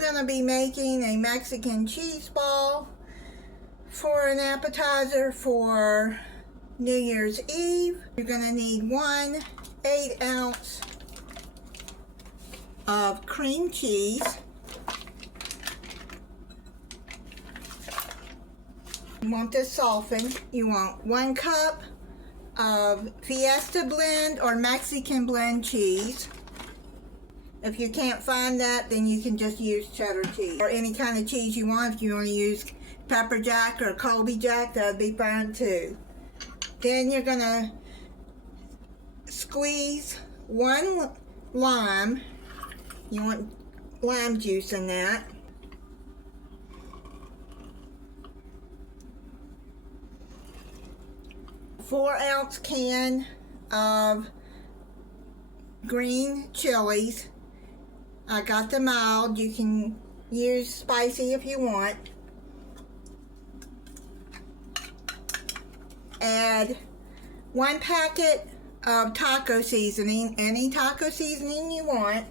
going to be making a Mexican cheese ball for an appetizer for New Year's Eve. You're going to need 1 8-ounce of cream cheese. You want this softened. You want 1 cup of Fiesta blend or Mexican blend cheese. If you can't find that, then you can just use cheddar cheese or any kind of cheese you want. If you want to use pepper jack or Colby jack, that would be fine too. Then you're going to squeeze 1 lime. You want lime juice in that. A 4-ounce can of green chilies. I got the mild. You can use spicy if you want. Add 1 packet of taco seasoning, any taco seasoning you want.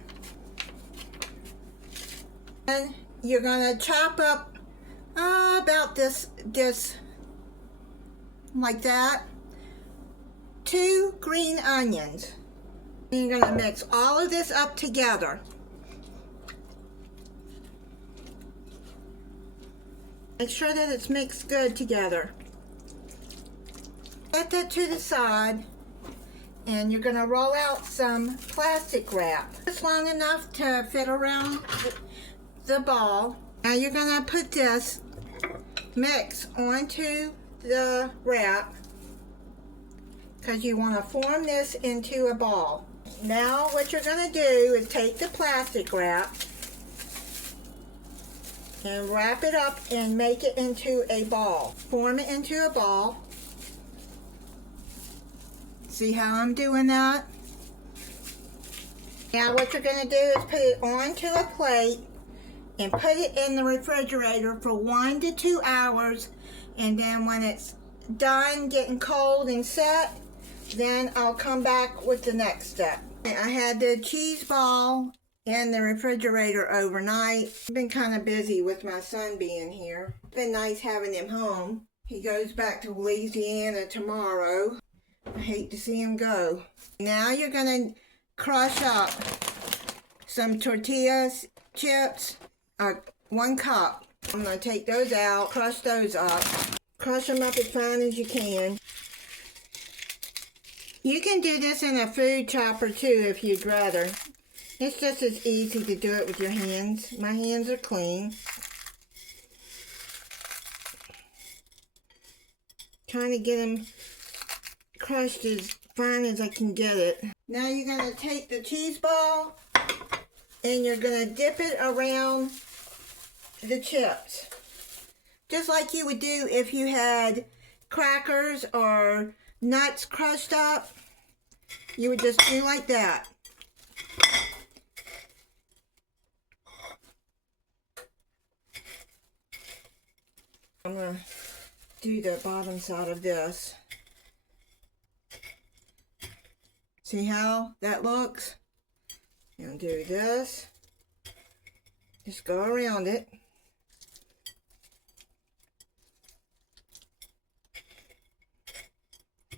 And you're going to chop up about this like that, 2 green onions. And you're going to mix all of this up together. Make sure that it's mixed good together. Set that to the side, and you're going to roll out some plastic wrap. It's long enough to fit around the ball. Now you're going to put this mix onto the wrap because you want to form this into a ball. Now what you're going to do is take the plastic wrap and wrap it up and make it into a ball. Form it into a ball. See how I'm doing that? Now what you're going to do is put it onto a plate and put it in the refrigerator for 1 to 2 hours, and then when it's done getting cold and set, then I'll come back with the next step. I had the cheese ball in the refrigerator overnight. I've been kind of busy with my son being here. It's been nice having him home. He goes back to Louisiana tomorrow. I hate to see him go. Now you're going to crush up some tortilla chips, 1 cup. I'm going to take those out, crush those up. Crush them up as fine as you can. You can do this in a food chopper too if you'd rather. It's just as easy to do it with your hands. My hands are clean. Trying to get them crushed as fine as I can get it. Now you're going to take the cheese ball and you're going to dip it around the chips. Just like you would do if you had crackers or nuts crushed up. You would just do like that. I'm going to do the bottom side of this. See how that looks? I'm going to do this. Just go around it.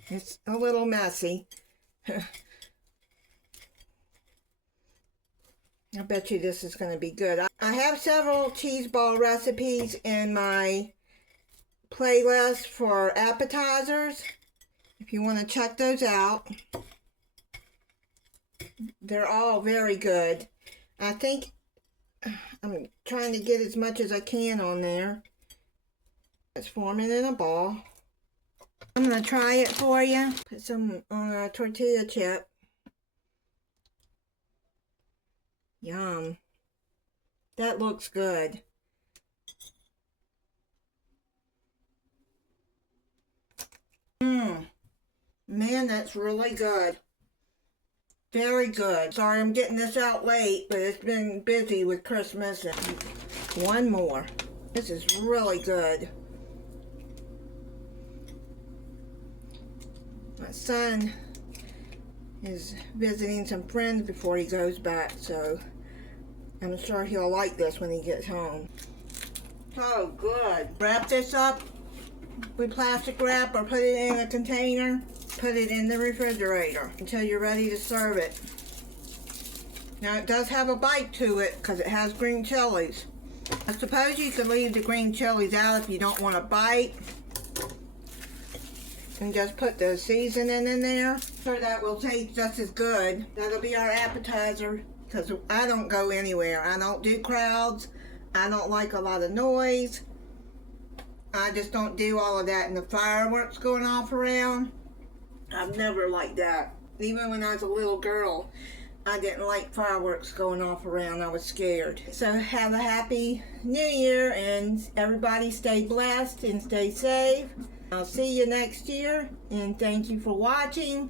It's a little messy. I bet you this is going to be good. I have several cheese ball recipes in my playlist for appetizers. If you want to check those out. They're all very good. I think I'm trying to get as much as I can on there. It's forming in a ball. I'm going to try it for you. Put some on a tortilla chip. Yum. That looks good. Man, that's really good. Very good. Sorry I'm getting this out late, but it's been busy with Christmas. And 1 more. This is really good. My son is visiting some friends before he goes back, so I'm sure he'll like this when he gets home. Oh, good. Wrap this up with plastic wrap or put it in a container. Put it in the refrigerator until you're ready to serve it. Now it does have a bite to it because it has green chilies. I suppose you could leave the green chilies out if you don't want a bite. And just put the seasoning in there. So that will taste just as good. That'll be our appetizer because I don't go anywhere. I don't do crowds. I don't like a lot of noise. I just don't do all of that and the fireworks going off around. I've never liked that. Even when I was a little girl, I didn't like fireworks going off around. I was scared. So have a happy new year and everybody stay blessed and stay safe. I'll see you next year and thank you for watching.